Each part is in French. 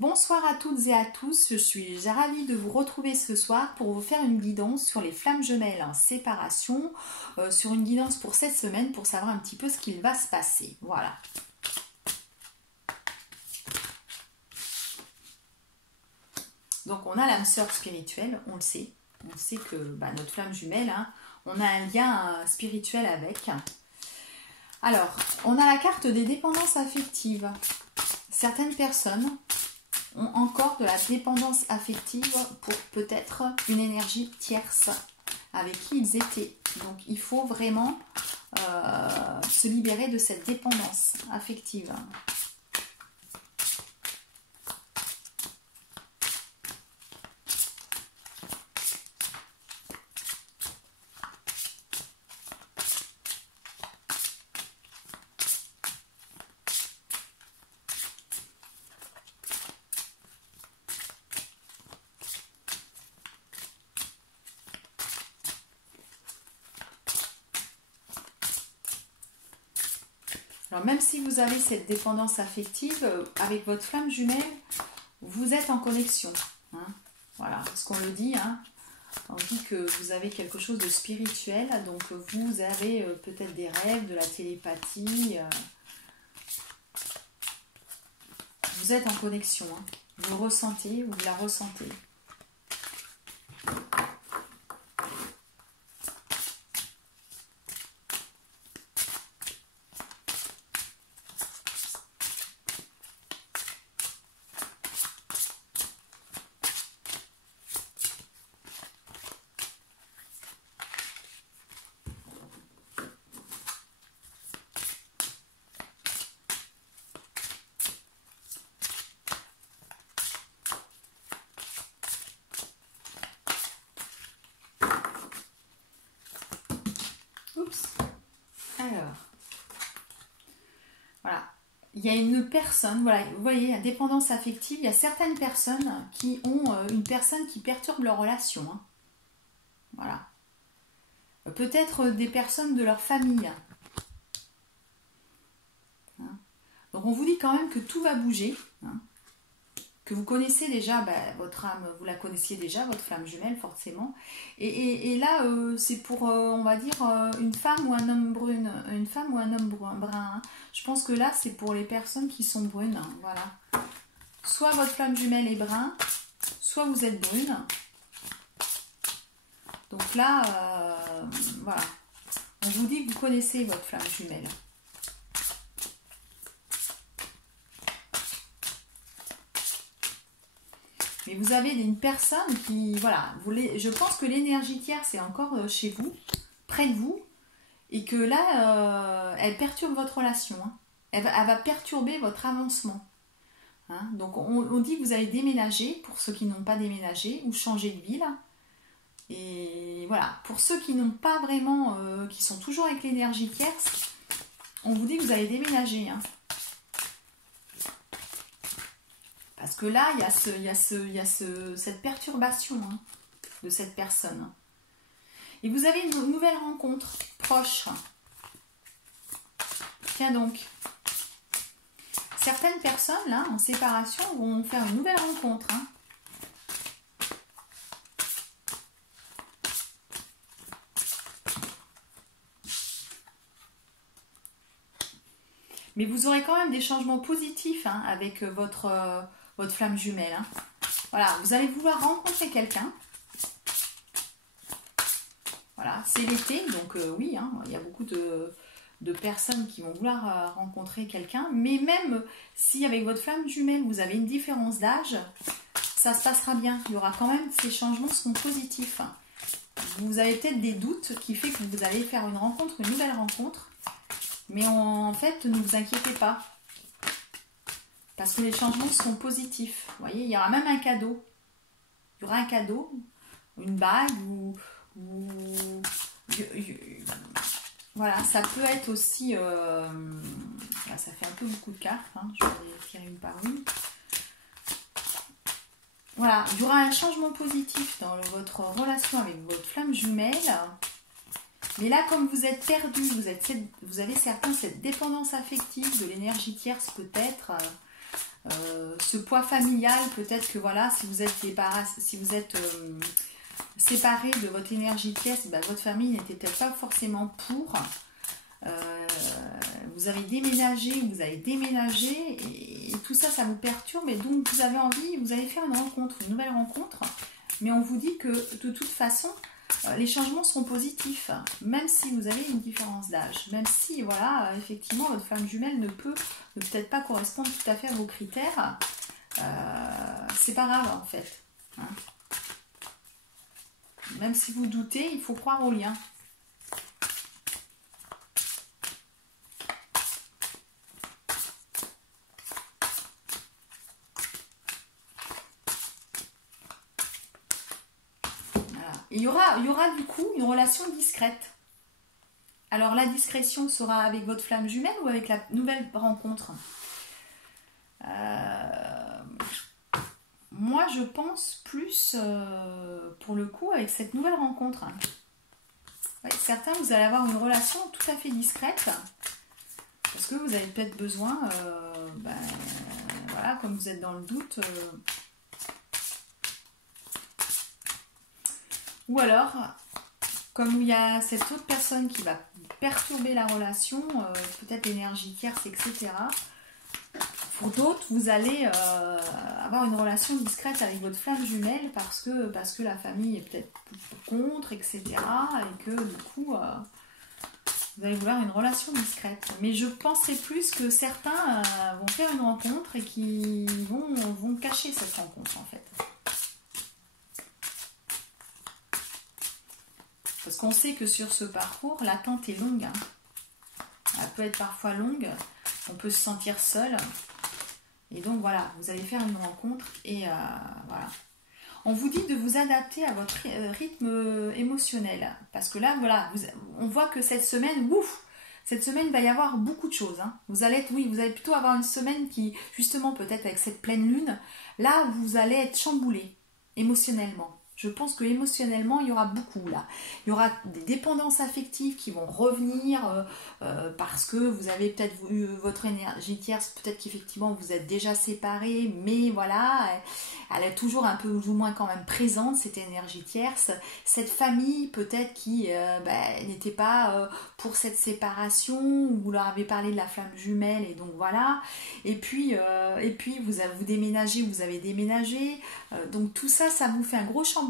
Bonsoir à toutes et à tous, je suis ravie de vous retrouver ce soir pour vous faire une guidance sur les flammes jumelles en séparation, sur une guidance pour cette semaine pour savoir un petit peu ce qu'il va se passer. Voilà. Donc on a l'âme sœur spirituelle, on le sait. On sait que notre flamme jumelle, hein, on a un lien spirituel avec. Alors, on a la carte des dépendances affectives. Certaines personnes ont encore de la dépendance affective pour peut-être une énergie tierce avec qui ils étaient. Donc il faut vraiment se libérer de cette dépendance affective. Alors même si vous avez cette dépendance affective, avec votre flamme jumelle, vous êtes en connexion. Hein. Voilà, parce qu'on le dit, hein, on dit que vous avez quelque chose de spirituel, donc vous avez peut-être des rêves, de la télépathie. Vous êtes en connexion, hein. Vous le ressentez, vous la ressentez. Alors, voilà, il y a une personne, voilà, vous voyez, la dépendance affective, il y a certaines personnes qui ont une personne qui perturbe leur relation. Hein. Voilà. Peut-être des personnes de leur famille. Hein. Donc on vous dit quand même que tout va bouger. Hein. Que vous connaissez déjà, votre âme, vous la connaissiez déjà, votre flamme jumelle forcément. Et là, c'est pour, on va dire, une femme ou un homme brune, une femme ou un homme brun. Hein. Je pense que là, c'est pour les personnes qui sont brunes. Hein, voilà. Soit votre flamme jumelle est brun, soit vous êtes brune. Donc là, voilà. On vous dit que vous connaissez votre flamme jumelle. Mais vous avez une personne qui, voilà, je pense que l'énergie tierce est encore chez vous, près de vous, et que là, elle perturbe votre relation. Hein. Elle va perturber votre avancement. Hein. Donc on dit que vous allez déménager, pour ceux qui n'ont pas déménagé, ou changer de ville. Et voilà, pour ceux qui n'ont pas vraiment, qui sont toujours avec l'énergie tierce, on vous dit que vous allez déménager. Hein. Parce que là, il y a cette perturbation, hein, de cette personne. Et vous avez une nouvelle rencontre proche. Tiens donc. Certaines personnes, là, en séparation, vont faire une nouvelle rencontre. Hein. Mais vous aurez quand même des changements positifs, hein, avec votre flamme jumelle. Hein. Voilà, vous allez vouloir rencontrer quelqu'un. Voilà, c'est l'été, donc oui, hein, il y a beaucoup de personnes qui vont vouloir rencontrer quelqu'un. Mais même si avec votre flamme jumelle, vous avez une différence d'âge, ça se passera bien. Il y aura quand même, ces changements seront positifs. Vous avez peut-être des doutes qui fait que vous allez faire une rencontre, une nouvelle rencontre. Mais en fait, ne vous inquiétez pas. Parce que les changements seront positifs. Vous voyez, il y aura même un cadeau. Il y aura un cadeau, une bague ou voilà, ça peut être aussi... là, ça fait un peu beaucoup de cartes. Hein, je vais les tirer une par une. Voilà, il y aura un changement positif dans votre relation avec votre flamme jumelle. Mais là, comme vous êtes perdu, vous avez certains cette dépendance affective de l'énergie tierce peut-être, ce poids familial, peut-être que voilà, si vous êtes séparé de votre énergie tierce, bah, votre famille n'était peut-être pas forcément pour. Vous avez déménagé, vous avez déménagé, et tout ça, ça vous perturbe, et donc vous avez envie, vous allez faire une rencontre, une nouvelle rencontre, mais on vous dit que de toute façon, les changements seront positifs, même si vous avez une différence d'âge, même si, voilà, effectivement, votre flamme jumelle ne peut peut-être pas correspondre tout à fait à vos critères, c'est pas grave, en fait. Hein. Même si vous doutez, il faut croire au lien. Il y aura du coup une relation discrète. Alors la discrétion sera avec votre flamme jumelle ou avec la nouvelle rencontre? Moi je pense plus pour le coup avec cette nouvelle rencontre. Ouais, certains vous allez avoir une relation tout à fait discrète parce que vous avez peut-être besoin, voilà, comme vous êtes dans le doute. Ou alors, comme il y a cette autre personne qui va perturber la relation, peut-être l'énergie tierce, etc. Pour d'autres, vous allez avoir une relation discrète avec votre flamme jumelle parce que la famille est peut-être contre, etc. Et que du coup, vous allez vouloir une relation discrète. Mais je penserais plus que certains vont faire une rencontre et qui vont cacher cette rencontre en fait. Parce qu'on sait que sur ce parcours, l'attente est longue. Hein. Elle peut être parfois longue. On peut se sentir seul. Et donc voilà, vous allez faire une rencontre et voilà. On vous dit de vous adapter à votre rythme émotionnel. Parce que là, voilà, on voit que cette semaine, cette semaine, il va y avoir beaucoup de choses. Hein. Vous allez plutôt avoir une semaine qui, justement, peut-être avec cette pleine lune, là, vous allez être chamboulé émotionnellement. Je pense que émotionnellement, il y aura beaucoup là. Il y aura des dépendances affectives qui vont revenir parce que vous avez peut-être eu votre énergie tierce, peut-être qu'effectivement vous êtes déjà séparés, mais voilà, elle est toujours un peu ou moins quand même présente, cette énergie tierce. Cette famille peut-être qui n'était pas pour cette séparation, ou vous leur avez parlé de la flamme jumelle, et donc voilà. Et puis vous déménagez, vous avez déménagé. Donc tout ça, ça vous fait un gros chamboulement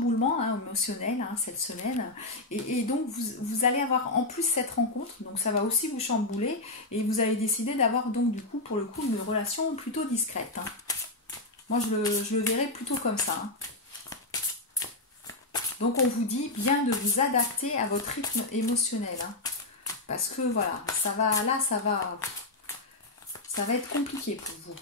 émotionnel cette semaine. Et donc vous allez avoir en plus cette rencontre, donc ça va aussi vous chambouler, et vous allez décider d'avoir donc du coup pour le coup une relation plutôt discrète. Hein. Moi je le verrais plutôt comme ça. Hein. Donc on vous dit bien de vous adapter à votre rythme émotionnel. Hein. Parce que voilà, ça va être compliqué pour vous.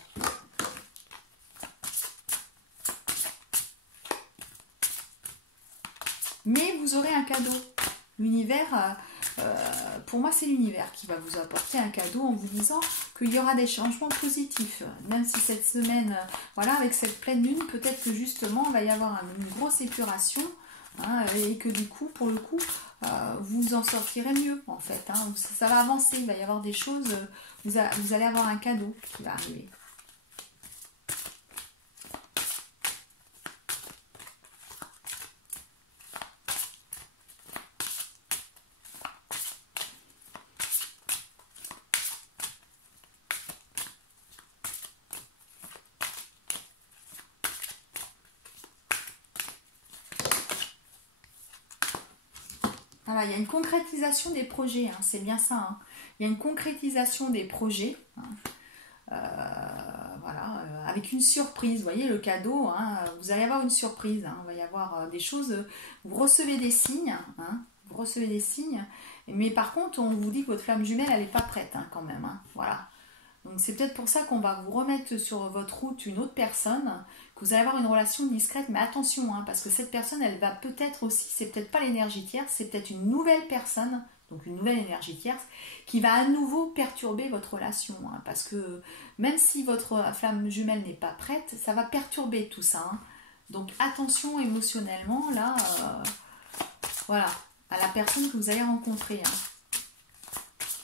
Mais vous aurez un cadeau. L'univers, pour moi, c'est l'univers qui va vous apporter un cadeau en vous disant qu'il y aura des changements positifs. Même si cette semaine, voilà, avec cette pleine lune, peut-être que justement, il va y avoir une grosse épuration. Hein, et que du coup, pour le coup, vous en sortirez mieux, en fait. Hein. Ça va avancer, il va y avoir des choses, vous allez avoir un cadeau qui va arriver. Voilà, il y a une concrétisation des projets, hein, c'est bien ça. Hein. Il y a une concrétisation des projets, hein, voilà, avec une surprise. Vous voyez le cadeau, hein, vous allez avoir une surprise. Hein, il va y avoir des choses. Vous recevez des signes, hein, vous recevez des signes. Mais par contre, on vous dit que votre flamme jumelle, elle n'est pas prête, hein, quand même. Hein, voilà. Donc c'est peut-être pour ça qu'on va vous remettre sur votre route une autre personne, que vous allez avoir une relation discrète, mais attention, hein, parce que cette personne, elle va peut-être aussi, c'est peut-être pas l'énergie tierce, c'est peut-être une nouvelle personne, donc une nouvelle énergie tierce, qui va à nouveau perturber votre relation, hein, parce que même si votre flamme jumelle n'est pas prête, ça va perturber tout ça. Hein. Donc attention émotionnellement, là, voilà, à la personne que vous allez rencontrer. Hein.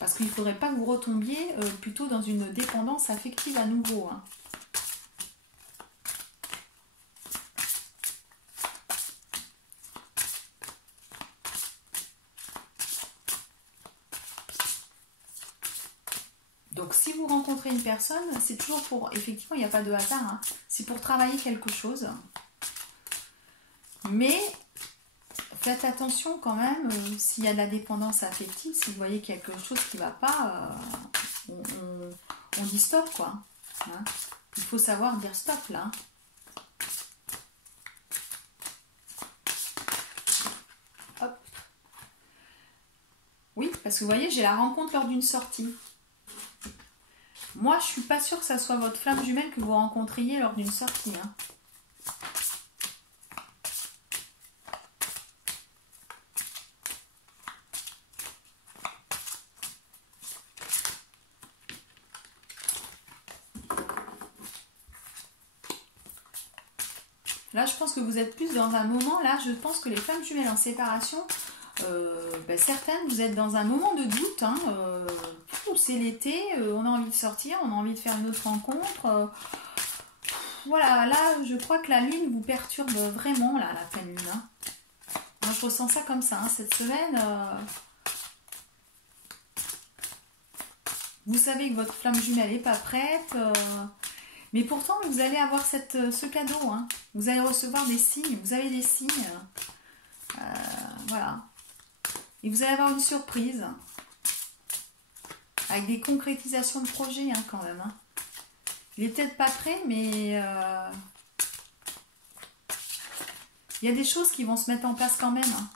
Parce qu'il ne faudrait pas que vous retombiez plutôt dans une dépendance affective à nouveau. Hein. si vous rencontrez une personne, c'est toujours pour, effectivement, il n'y a pas de hasard, hein, c'est pour travailler quelque chose. Mais faites attention quand même, s'il y a de la dépendance affective, si vous voyez quelque chose qui ne va pas, on dit stop, quoi. Hein. Il faut savoir dire stop, là. Hop. Oui, parce que vous voyez, j'ai la rencontre lors d'une sortie. Moi, je ne suis pas sûre que ça soit votre flamme jumelle que vous rencontriez lors d'une sortie. Hein. Là, je pense que vous êtes plus dans un moment, là, je pense que les flammes jumelles en séparation, certaines, vous êtes dans un moment de doute. Hein, c'est l'été, on a envie de sortir, on a envie de faire une autre rencontre. Voilà, là, je crois que la lune vous perturbe vraiment, là, la pleine lune. Hein. Moi, je ressens ça comme ça, hein, cette semaine. Vous savez que votre flamme jumelle n'est pas prête. Mais pourtant, vous allez avoir ce cadeau. Hein. Vous allez recevoir des signes. Vous avez des signes. Voilà. Et vous allez avoir une surprise. Avec des concrétisations de projets, hein, quand même. Hein. Il n'est peut-être pas prêt, mais... il y a des choses qui vont se mettre en place quand même. Hein.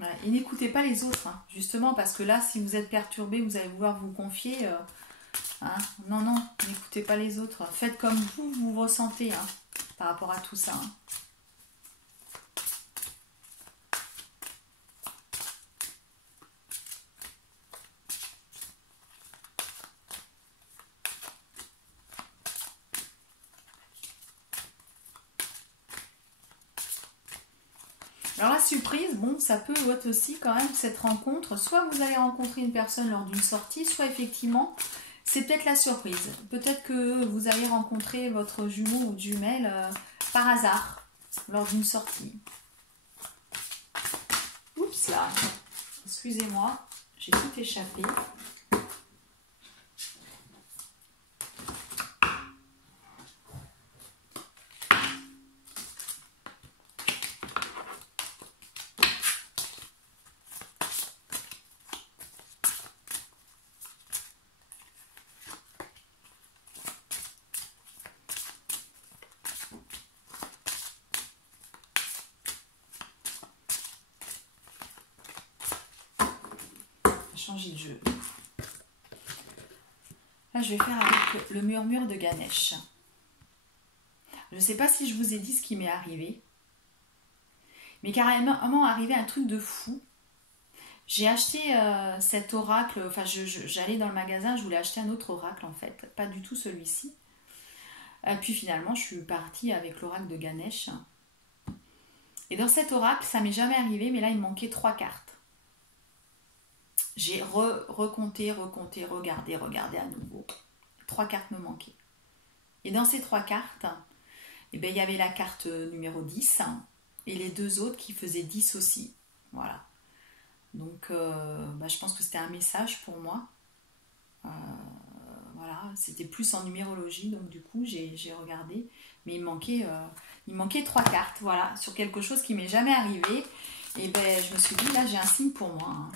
Voilà. Et n'écoutez pas les autres, hein, justement, parce que là, si vous êtes perturbé, vous allez vouloir vous confier. Hein. Non, non, n'écoutez pas les autres. Faites comme vous ressentez, hein, par rapport à tout ça. Hein. Alors la surprise, bon, ça peut être aussi quand même cette rencontre. Soit vous allez rencontrer une personne lors d'une sortie, soit effectivement, c'est peut-être la surprise. Peut-être que vous allez rencontrer votre jumeau ou jumelle par hasard lors d'une sortie. Oups là, excusez-moi, j'ai tout échappé. Changer de jeu. Là, je vais faire avec le murmure de Ganesh. Je ne sais pas si je vous ai dit ce qui m'est arrivé, mais carrément arrivé un truc de fou. J'ai acheté cet oracle, enfin j'allais dans le magasin, je voulais acheter un autre oracle en fait, pas du tout celui-ci. Puis finalement, je suis partie avec l'oracle de Ganesh. Et dans cet oracle, ça m'est jamais arrivé, mais là, il me manquait 3 cartes. J'ai recompté, regardé à nouveau. 3 cartes me manquaient. Et dans ces 3 cartes, eh ben, il y avait la carte numéro 10 et les 2 autres qui faisaient 10 aussi. Voilà. Donc, je pense que c'était un message pour moi. Voilà, c'était plus en numérologie, donc du coup, j'ai regardé. Mais il me manquait 3 cartes, voilà, sur quelque chose qui m'est jamais arrivé. Et ben, je me suis dit, là, j'ai un signe pour moi. Hein.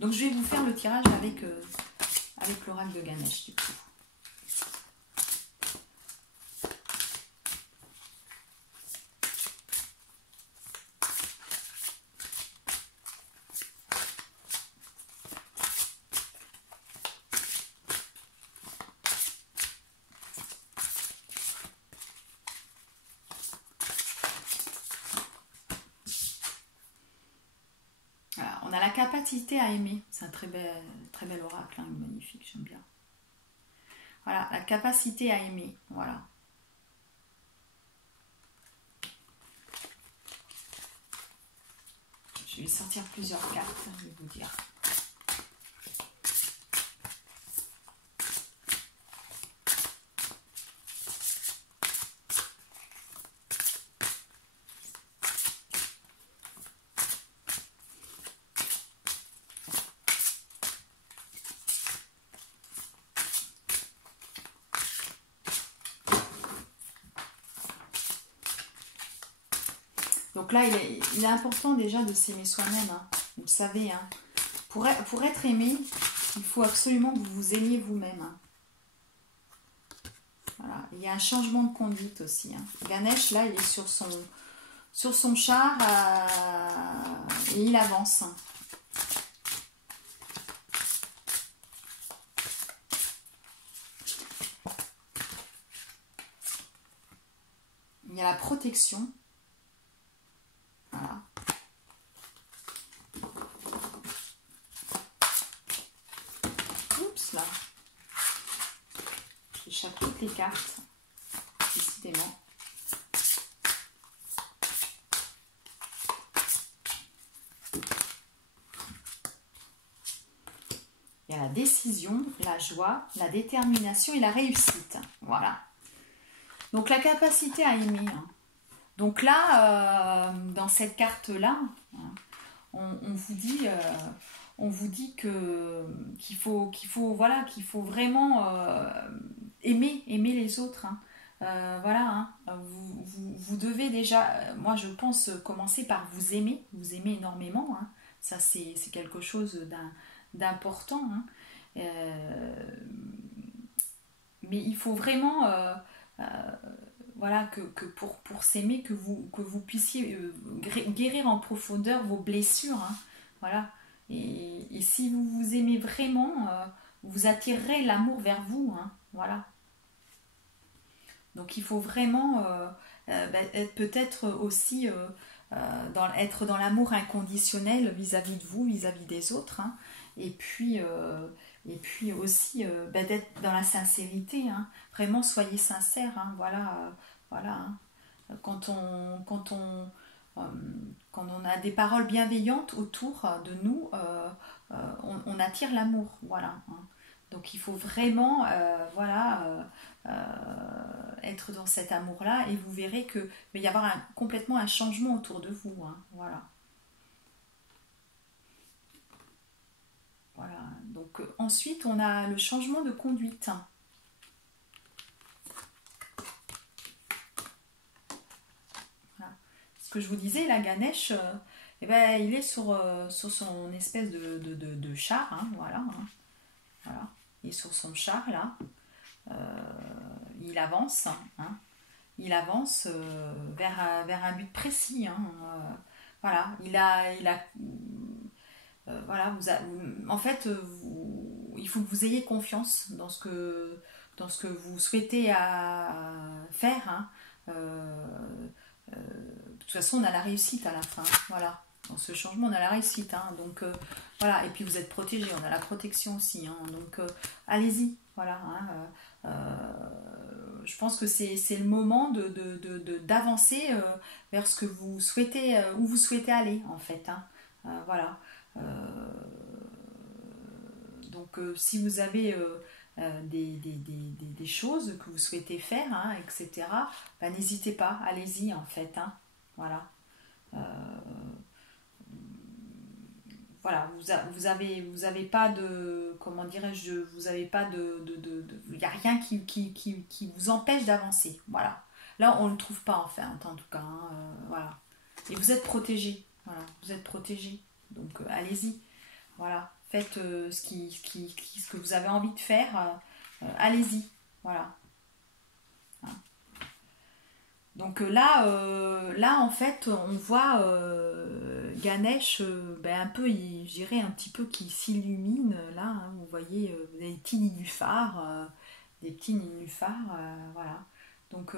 Donc je vais vous faire le tirage avec l'oracle de Ganesh du coup. on a la capacité à aimer. C'est un très bel oracle, hein, magnifique, j'aime bien. Voilà, la capacité à aimer, voilà. Je vais sortir plusieurs cartes, je vais vous dire. Donc là, il est important déjà de s'aimer soi-même, hein. Vous le savez, hein. Pour être aimé, il faut absolument que vous vous aimiez vous-même, hein. Voilà. Il y a un changement de conduite aussi, hein. Ganesh, là, il est sur son char et il avance. Il y a la protection. Voilà. Oups, là. J'échappe toutes les cartes, décidément. Il y a la décision, la joie, la détermination et la réussite. Voilà. Donc la capacité à aimer, hein. Donc là, dans cette carte-là, hein, on vous dit qu'il faut vraiment aimer les autres, hein. Voilà, hein. Vous devez déjà, moi je pense, commencer par vous aimer énormément, hein. Ça c'est quelque chose d'important, hein. Mais il faut vraiment voilà, que pour s'aimer, que vous puissiez guérir en profondeur vos blessures, hein. Voilà. Et si vous vous aimez vraiment, vous attirerez l'amour vers vous, hein. Voilà. Donc il faut vraiment peut-être aussi être dans l'amour inconditionnel vis-à-vis de vous, vis-à-vis des autres, hein. Et puis aussi d'être dans la sincérité, hein. Vraiment soyez sincères, hein. Voilà, voilà, hein. Quand on a des paroles bienveillantes autour de nous, on attire l'amour, voilà, hein. Donc il faut vraiment être dans cet amour-là et vous verrez qu'il va y avoir complètement un changement autour de vous, hein. Voilà. Voilà. Donc ensuite on a le changement de conduite. Voilà. Ce que je vous disais, la Ganesh, il est sur son espèce de char, hein, voilà, hein. Voilà. Il est sur son char là. Il avance, hein. Il avance vers un but précis, hein. Voilà, voilà, en fait, il faut que vous ayez confiance dans ce que vous souhaitez faire, hein. De toute façon, on a la réussite à la fin, voilà. Dans ce changement, on a la réussite, hein. Donc voilà, et puis vous êtes protégé, on a la protection aussi, hein. Donc allez-y, voilà, hein. Je pense que c'est le moment d'avancer vers ce que vous souhaitez, où vous souhaitez aller, en fait, hein. Voilà. Donc si vous avez des choses que vous souhaitez faire, hein, etc., n'hésitez pas, allez-y, en fait, hein. Voilà. Voilà, vous avez pas de, comment dirais-je, vous avez pas il n'y a rien qui vous empêche d'avancer, voilà. Là, on ne le trouve pas, en fait, en tout cas, hein, voilà. Et vous êtes protégé, voilà, vous êtes protégé, donc allez-y, voilà. Faites ce que vous avez envie de faire, allez-y, voilà. Hein. Donc là, en fait, on voit Ganesh, un peu, je dirais un petit peu qui s'illumine, là, hein, vous voyez des petits nénuphars, voilà. Donc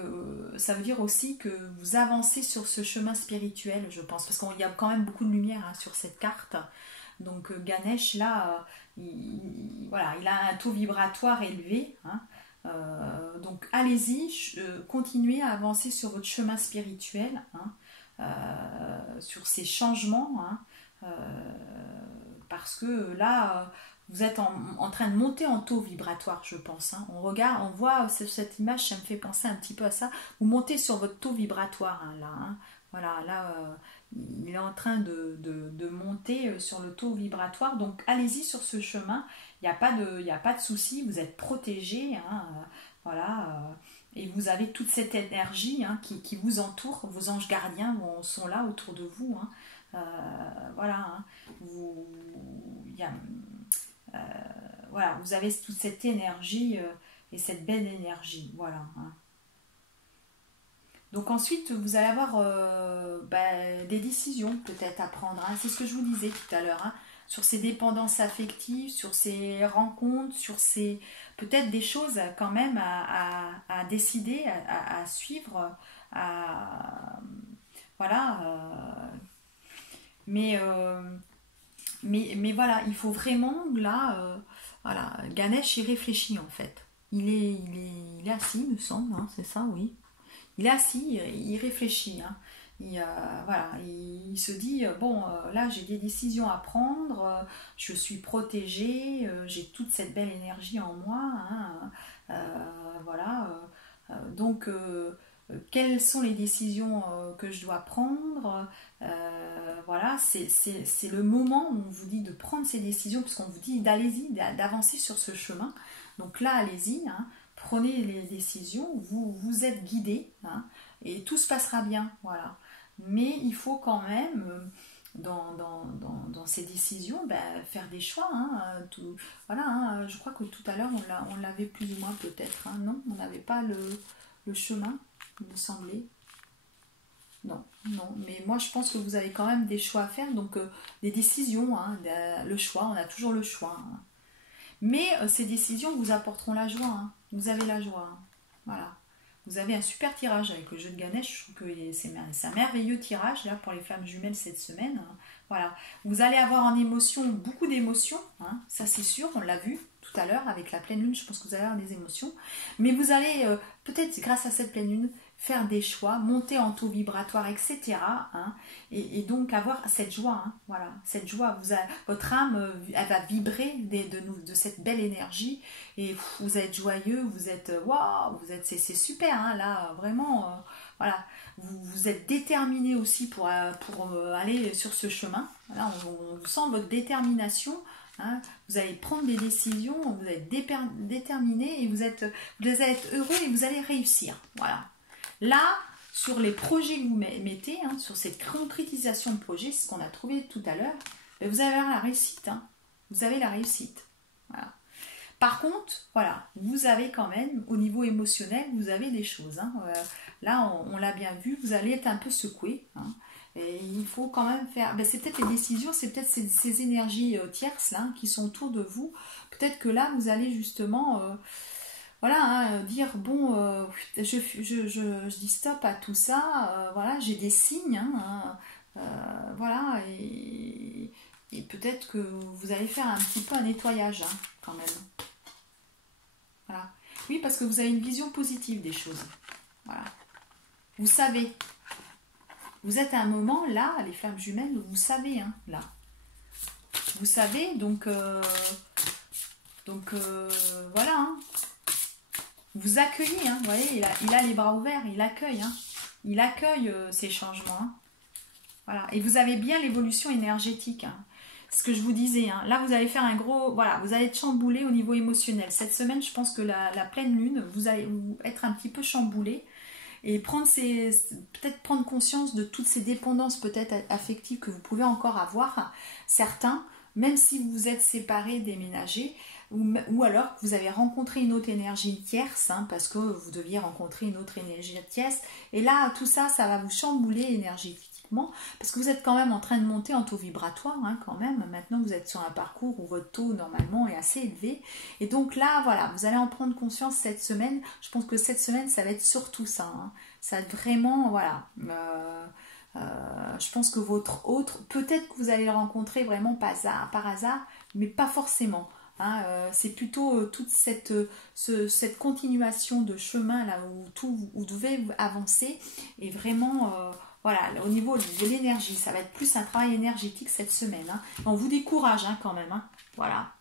ça veut dire aussi que vous avancez sur ce chemin spirituel, je pense, parce qu'il y a quand même beaucoup de lumière, hein, sur cette carte. Donc Ganesh, là, voilà, il a un taux vibratoire élevé. Hein. Donc allez-y, continuez à avancer sur votre chemin spirituel, hein, sur ces changements, hein, parce que là, vous êtes en train de monter en taux vibratoire, je pense. Hein. On regarde, on voit cette image, ça me fait penser un petit peu à ça. Vous montez sur votre taux vibratoire, hein, là. Hein. Voilà, là, il est en train de monter sur le taux vibratoire. Donc, allez-y sur ce chemin. Il n'y a pas de souci. Vous êtes protégé. Hein, voilà. Et vous avez toute cette énergie, hein, qui vous entoure. Vos anges gardiens sont là autour de vous. Hein. Voilà. Hein. Voilà, vous avez toute cette énergie et cette belle énergie. Voilà. Hein. Donc ensuite, vous allez avoir des décisions peut-être à prendre. Hein. C'est ce que je vous disais tout à l'heure. Hein. Sur ces dépendances affectives, sur ces rencontres, sur ces peut-être des choses quand même à décider, à suivre. Voilà. Mais voilà, il faut vraiment là... voilà, Ganesh, il réfléchit en fait. Il est assis, me semble. Hein, c'est ça, oui. Il est assis, il réfléchit. Hein. Voilà, il se dit, bon, là j'ai des décisions à prendre, je suis protégée, j'ai toute cette belle énergie en moi. Hein, voilà. Donc, quelles sont les décisions que je dois prendre? Voilà, c'est le moment où on vous dit de prendre ces décisions, parce qu'on vous dit d'allez-y, d'avancer sur ce chemin. Donc là, allez-y. Hein. Prenez les décisions, vous êtes guidé, hein, et tout se passera bien, voilà. Mais il faut quand même, dans ces décisions, faire des choix. Hein, voilà, hein, je crois que tout à l'heure, on l'avait plus ou moins peut-être. Hein, non, on n'avait pas le chemin, il me semblait. Non, mais moi je pense que vous avez quand même des choix à faire, donc des décisions, hein, le choix, on a toujours le choix. Hein. Mais ces décisions vous apporteront la joie. Hein. Vous avez la joie. Hein. Voilà. Vous avez un super tirage avec le jeu de Ganesh. Je trouve que c'est un merveilleux tirage là pour les flammes jumelles cette semaine. Hein. Voilà. Vous allez avoir en émotion beaucoup d'émotions. Hein. Ça c'est sûr, on l'a vu tout à l'heure avec la pleine lune. Je pense que vous allez avoir des émotions. Mais vous allez peut-être grâce à cette pleine lune faire des choix, monter en taux vibratoire, etc. Hein, et donc avoir cette joie, hein, voilà, cette joie, votre âme, elle va vibrer de cette belle énergie, et vous êtes joyeux, vous êtes, waouh, c'est super, hein, là, vraiment, voilà, vous êtes déterminé aussi pour aller sur ce chemin, voilà, on sent votre détermination. Hein, vous allez prendre des décisions, vous êtes déterminé, et vous allez être heureux et vous allez réussir, voilà. Là, sur les projets que vous mettez, hein, sur cette concrétisation de projet, c'est ce qu'on a trouvé tout à l'heure, vous avez la réussite. Hein. Vous avez la réussite. Voilà. Par contre, voilà, vous avez quand même, au niveau émotionnel, vous avez des choses. Hein. Là, on l'a bien vu, vous allez être un peu secoué. Hein. Et il faut quand même faire... c'est peut-être les décisions, c'est peut-être ces énergies tierces là, qui sont autour de vous. Peut-être que là, vous allez justement... voilà, hein, dire bon, je dis stop à tout ça, voilà, j'ai des signes, hein, voilà, et peut-être que vous allez faire un petit peu un nettoyage, hein, quand même. Voilà. Oui, parce que vous avez une vision positive des choses. Voilà. Vous savez. Vous êtes à un moment, là, les flammes jumelles, vous savez, hein, là. Vous savez, donc voilà, hein. Vous accueillez, hein, vous voyez, il a les bras ouverts, il accueille, hein, il accueille ces changements. Hein. Voilà, et vous avez bien l'évolution énergétique, hein. Ce que je vous disais, hein. Là vous allez faire un gros, voilà, vous allez être chamboulé au niveau émotionnel. Cette semaine, je pense que la pleine lune, vous allez être un petit peu chamboulé et peut-être prendre conscience de toutes ces dépendances peut-être affectives que vous pouvez encore avoir, certains, même si vous vous êtes séparés, déménagés, ou alors que vous avez rencontré une autre énergie tierce, hein, parce que vous deviez rencontrer une autre énergie tierce, et là tout ça, ça va vous chambouler énergétiquement, parce que vous êtes quand même en train de monter en taux vibratoire, hein, quand même, maintenant vous êtes sur un parcours où votre taux normalement est assez élevé, et donc là voilà, vous allez en prendre conscience cette semaine. Je pense que cette semaine ça va être surtout ça, hein. Ça va être vraiment, voilà, Je pense que votre autre, peut-être que vous allez le rencontrer vraiment par hasard, mais pas forcément. Hein, c'est plutôt toute cette continuation de chemin là où vous devez avancer et vraiment voilà, au niveau de l'énergie, ça va être plus un travail énergétique cette semaine. Hein. On vous décourage hein, quand même. Hein. Voilà,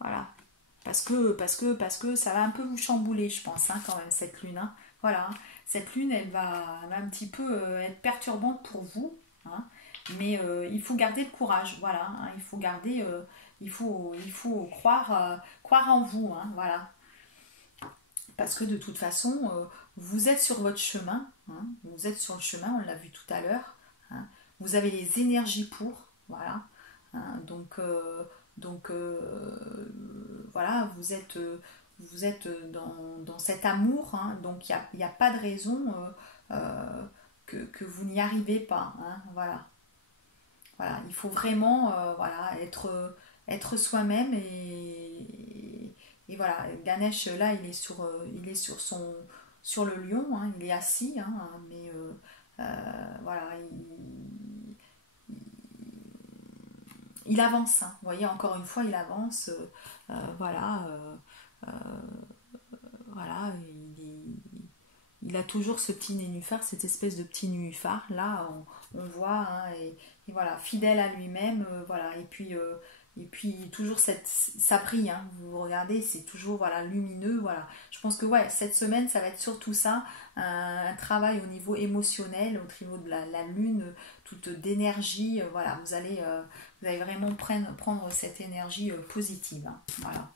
voilà. Parce que ça va un peu vous chambouler, je pense, hein, quand même, cette lune. Hein. Voilà, hein. Cette lune, elle va un petit peu être perturbante pour vous. Hein. Mais il faut garder le courage, voilà. Hein. Il faut garder, il faut croire en vous, hein, voilà. Parce que de toute façon, vous êtes sur votre chemin. Hein. Vous êtes sur le chemin, on l'a vu tout à l'heure. Hein. Vous avez les énergies pour, voilà. Hein. Donc voilà, vous êtes dans cet amour, hein, donc il n'y a pas de raison que vous n'y arrivez pas. Hein, voilà. Voilà, il faut vraiment voilà, être soi-même et voilà, Ganesh là il est sur le lion, hein, il est assis, hein, mais voilà, il avance, hein. Vous voyez, encore une fois, il avance. Voilà. Euh, voilà. Il a toujours ce petit nénuphar, cette espèce de petit nénuphar. Là, on voit, hein, et voilà, fidèle à lui-même. Voilà. Et puis toujours ça brille. Hein. Vous regardez, c'est toujours voilà, lumineux. Voilà. Je pense que ouais, cette semaine, ça va être surtout ça. Un travail au niveau émotionnel, au niveau de la lune, toute d'énergie. Voilà, vous allez vraiment prendre cette énergie positive. Hein. Voilà.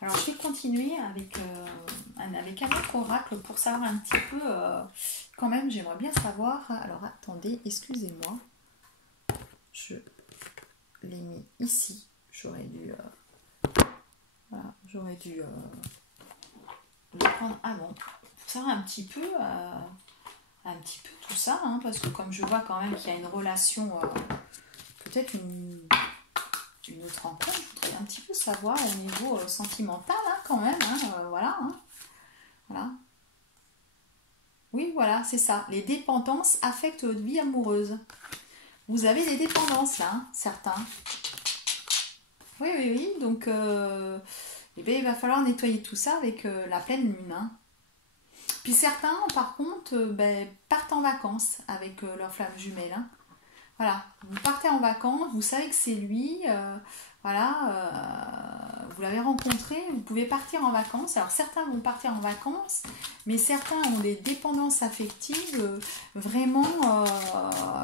Alors je vais continuer avec un autre oracle pour savoir un petit peu, quand même j'aimerais bien savoir, alors attendez, excusez-moi, je l'ai mis ici, j'aurais dû le prendre avant, pour savoir un petit peu tout ça, hein, parce que comme je vois quand même qu'il y a une relation, peut-être une autre rencontre, je voudrais un petit peu savoir au niveau sentimental, hein, quand même, hein, voilà, hein, voilà. Oui, voilà, c'est ça. Les dépendances affectent votre vie amoureuse. Vous avez des dépendances là, hein, certains. Oui, oui, oui. Donc, eh bien, il va falloir nettoyer tout ça avec la pleine lune. Hein. Puis certains, par contre, partent en vacances avec leur flamme jumelle. Hein. Voilà, vous partez en vacances, vous savez que c'est lui, voilà, vous l'avez rencontré, vous pouvez partir en vacances. Alors certains vont partir en vacances, mais certains ont des dépendances affectives vraiment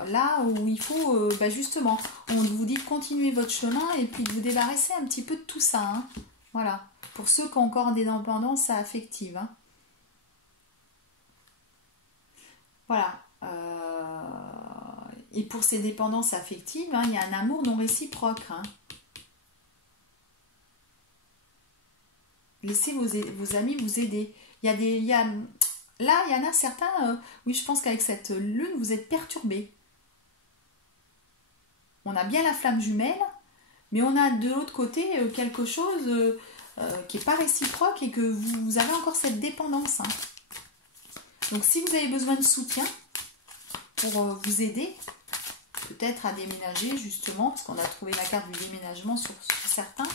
là où il faut, justement, on vous dit de continuer votre chemin et puis de vous débarrasser un petit peu de tout ça. Hein. Voilà, pour ceux qui ont encore des dépendances affectives. Hein. Voilà. Et pour ces dépendances affectives, hein, il y a un amour non réciproque. Hein. Laissez vos amis vous aider. Là, il y en a certains, oui, je pense qu'avec cette lune, vous êtes perturbés. On a bien la flamme jumelle, mais on a de l'autre côté quelque chose qui n'est pas réciproque et que vous avez encore cette dépendance. Hein. Donc, si vous avez besoin de soutien pour vous aider, peut-être à déménager justement, parce qu'on a trouvé la carte du déménagement sur certains,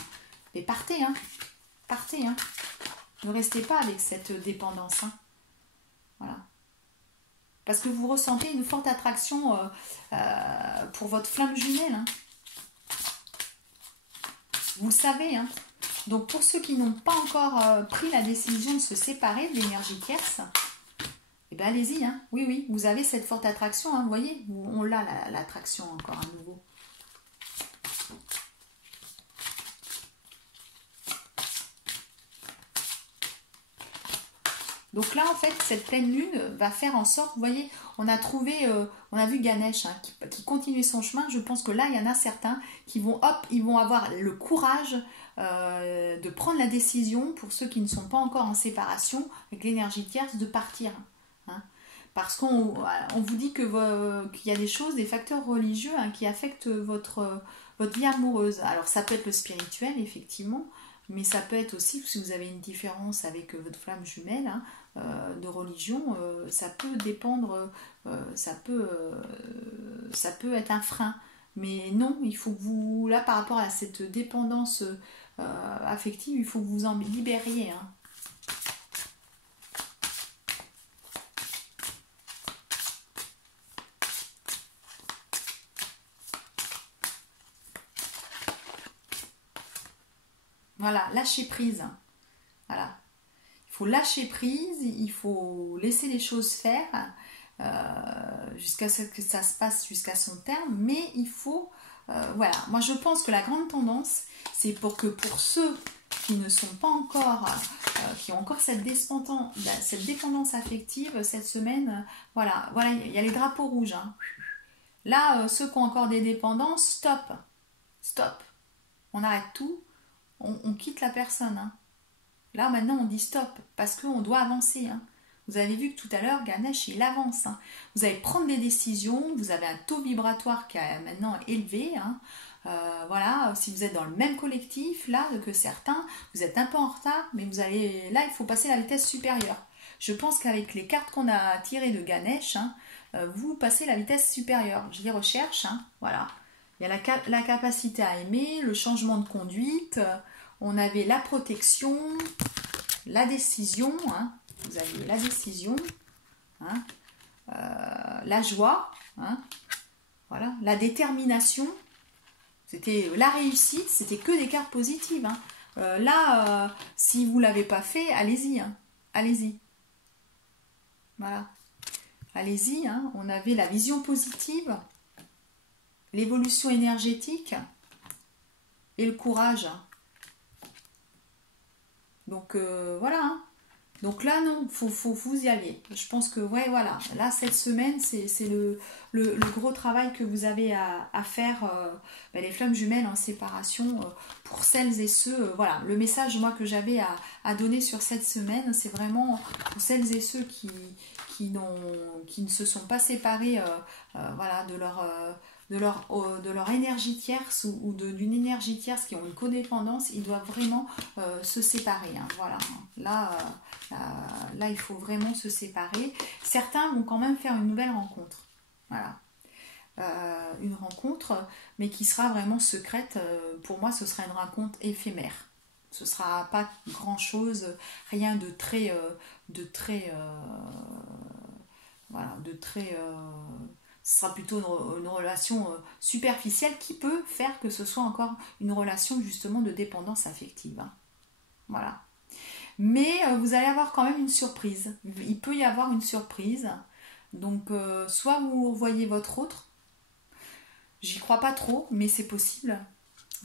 mais partez, hein. Partez, hein. Ne restez pas avec cette dépendance, hein. Voilà. Parce que vous ressentez une forte attraction pour votre flamme jumelle, hein. Vous le savez, hein. Donc pour ceux qui n'ont pas encore pris la décision de se séparer de l'énergie tierce, eh bien allez-y, hein. Oui, oui, vous avez cette forte attraction, hein. Vous voyez, on l'a l'attraction encore à nouveau. Donc là, en fait, cette pleine lune va faire en sorte, vous voyez, on a vu Ganesh hein, qui continuait son chemin. Je pense que là, il y en a certains qui vont, ils vont avoir le courage de prendre la décision, pour ceux qui ne sont pas encore en séparation avec l'énergie tierce, de partir. Hein. Parce qu'on vous dit qu'il y a des choses, des facteurs religieux hein, qui affectent votre vie amoureuse. Alors ça peut être le spirituel, effectivement, Mais ça peut être aussi, si vous avez une différence avec votre flamme jumelle, hein, de religion, ça peut dépendre, ça peut être un frein. Mais non, il faut que vous, là par rapport à cette dépendance affective, il faut que vous en libériez. Hein. Voilà, lâcher prise. Voilà. Il faut lâcher prise, il faut laisser les choses faire jusqu'à ce que ça se passe jusqu'à son terme, mais il faut, voilà, moi je pense que la grande tendance, c'est pour ceux qui ne sont pas encore, qui ont encore cette dépendance affective, cette semaine, voilà, il y a les drapeaux rouges. Hein. Là, ceux qui ont encore des dépendances, stop, on arrête tout, on quitte la personne. Hein. Là, maintenant, on dit stop, parce qu'on doit avancer. Hein. Vous avez vu que tout à l'heure, Ganesh, il avance. Hein. Vous allez prendre des décisions, vous avez un taux vibratoire qui est maintenant élevé. Hein. Voilà, si vous êtes dans le même collectif, là, que certains, vous êtes un peu en retard, mais vous allez, là, il faut passer à la vitesse supérieure. Je pense qu'avec les cartes qu'on a tirées de Ganesh, hein, vous passez la vitesse supérieure. Je les recherche, hein, voilà. Il y a la capacité à aimer, le changement de conduite, on avait la protection, la décision, hein, vous aviez la décision, hein, la joie, hein, voilà, la détermination, c'était la réussite, c'était que des cartes positives. Hein. Là, si vous ne l'avez pas fait, allez-y, hein, allez-y. Voilà, allez-y, hein, on avait la vision positive, l'évolution énergétique et le courage. Donc voilà. Hein. Donc là non, faut vous y aller. Je pense que ouais voilà. Là cette semaine c'est le gros travail que vous avez à faire. Les flammes jumelles en séparation pour celles et ceux. Voilà le message moi que j'avais à donner sur cette semaine, c'est vraiment pour celles et ceux qui ne se sont pas séparés voilà de leur énergie tierce ou d'une énergie tierce qui ont une codépendance, ils doivent vraiment se séparer. Hein, voilà. Là, il faut vraiment se séparer. Certains vont quand même faire une nouvelle rencontre. Voilà. Une rencontre, mais qui sera vraiment secrète. Pour moi, ce sera une rencontre éphémère. Ce sera pas grand-chose, rien de très... voilà, de très... ce sera plutôt une relation superficielle qui peut faire que ce soit encore une relation justement de dépendance affective. Hein. Voilà. Mais vous allez avoir quand même une surprise. Il peut y avoir une surprise. Donc, soit vous voyez votre autre. J'y crois pas trop, mais c'est possible.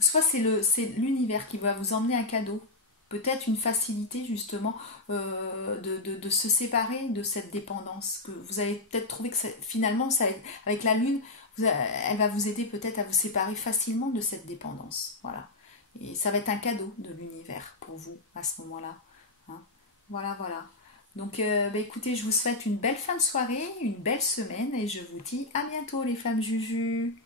Soit c'est l'univers qui va vous emmener un cadeau. Peut-être une facilité justement de se séparer de cette dépendance. Que vous allez peut-être trouver que finalement, avec la lune, elle va vous aider peut-être à vous séparer facilement de cette dépendance. Voilà. Et ça va être un cadeau de l'univers pour vous à ce moment-là. Hein. Voilà. Donc écoutez, je vous souhaite une belle fin de soirée, une belle semaine et je vous dis à bientôt les femmes Juju.